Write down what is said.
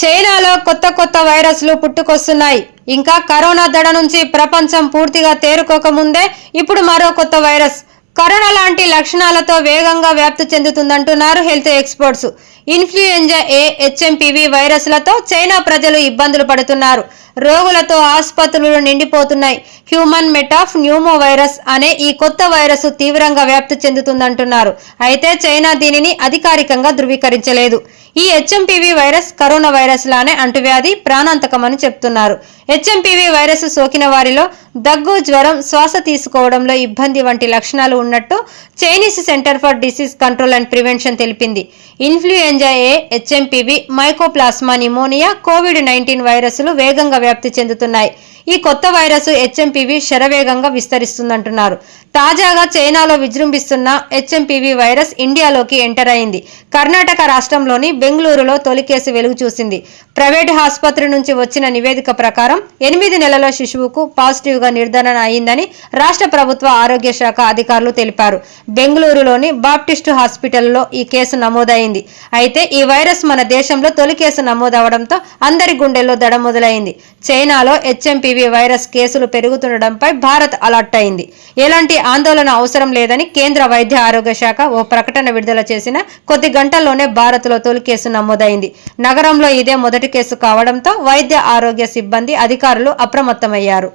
చైనాలో కొత్త కొత్త వైరస్లు పుట్టుకొస్తున్నాయి. ఇంకా కరోనా దడ నుంచి ప్రపంచం పూర్తిగా తేరుకోకముందే ఇప్పుడు మరో కొత్త వైరస్ కరోనా లాంటి లక్షణాలతో వేగంగా వ్యాప్తి చెందుతుందంటున్నారు health experts. Influenza A HMPV వైరస్లతో China ప్రజలు ఇబ్బందులు పడుతున్నారు. రోగులతో ఆసుపత్రులు నిండిపోతున్నాయి. హ్యూమన్ మెటాఫ్ న్యూమో వైరస్ అనే ఈ కొత్త వైరస్ తీవ్రంగా వ్యాప్తి చెందుతుందంటున్నారు. అయితే చైనా దీనిని అధికారికంగా ధృవీకరించలేదు. ఈ హెచ్ఎంపివి వైరస్ కరోనా వైరస్ లానే అంటువ్యాధి ప్రాణాంతకమని చెప్తున్నారు. హెచ్ఎంపివి వైరస్ సోకిన వారిలో దగ్గు జ్వరం శ్వాస తీసుకోవడంలో ఇబ్బంది వంటి లక్షణాలు ఉన్నట్టు Chinese centre for disease control and prevention తెలిపింది. Influenza A HMPV mycoplasma pneumonia COVID nineteen వైరస్లు వేగంగా వ్యాప్తి చెందుతున్నాయి. ఈ కొత్త వైరస్ హెచ్ఎంపివి శరవేగంగా విస్తరిస్తుందంటున్నారు. తాజాగా చైనాలో విజృంభిస్తున్న హెచ్ఎంపివి వైరస్ ఇండియాలోకి ఎంటర్ అయింది. కర్ణాటక రాష్ట్రంలోని బెంగళూరులో తొలి కేసు వెలుగు చూసింది. ప్రైవేట్ ఆసుపత్రి నుంచి వచ్చిన నివేదిక ప్రకారం ఎనిమిది నెలల శిశువుకు పాజిటివ్గా నిర్ధారణ అయిందని రాష్ట్ర ప్రభుత్వ ఆరోగ్య శాఖ అధికారులు తెలిపారు. బెంగళూరులోని బాప్టిస్టు హాస్పిటల్లో ఈ కేసు నమోదైంది. అయితే ఈ వైరస్ మన దేశంలో తొలి కేసు నమోదవడంతో అందరి గుండెల్లో దడ మొదలైంది. చైనాలో హెచ్ఎంపీవీ వైరస్ కేసులు పెరుగుతుండడంపై భారత్ అలర్ట్ అయింది. ఎలాంటి ఆందోళన అవసరం లేదని కేంద్ర వైద్య ఆరోగ్య శాఖ ఓ ప్రకటన విడుదల చేసిన కొద్ది గంటల్లోనే భారత్లో తొలి కేసు నమోదైంది. నగరంలో ఇదే మొదటి కేసు కావడంతో వైద్య ఆరోగ్య సిబ్బంది అధికారులు అప్రమత్తమయ్యారు.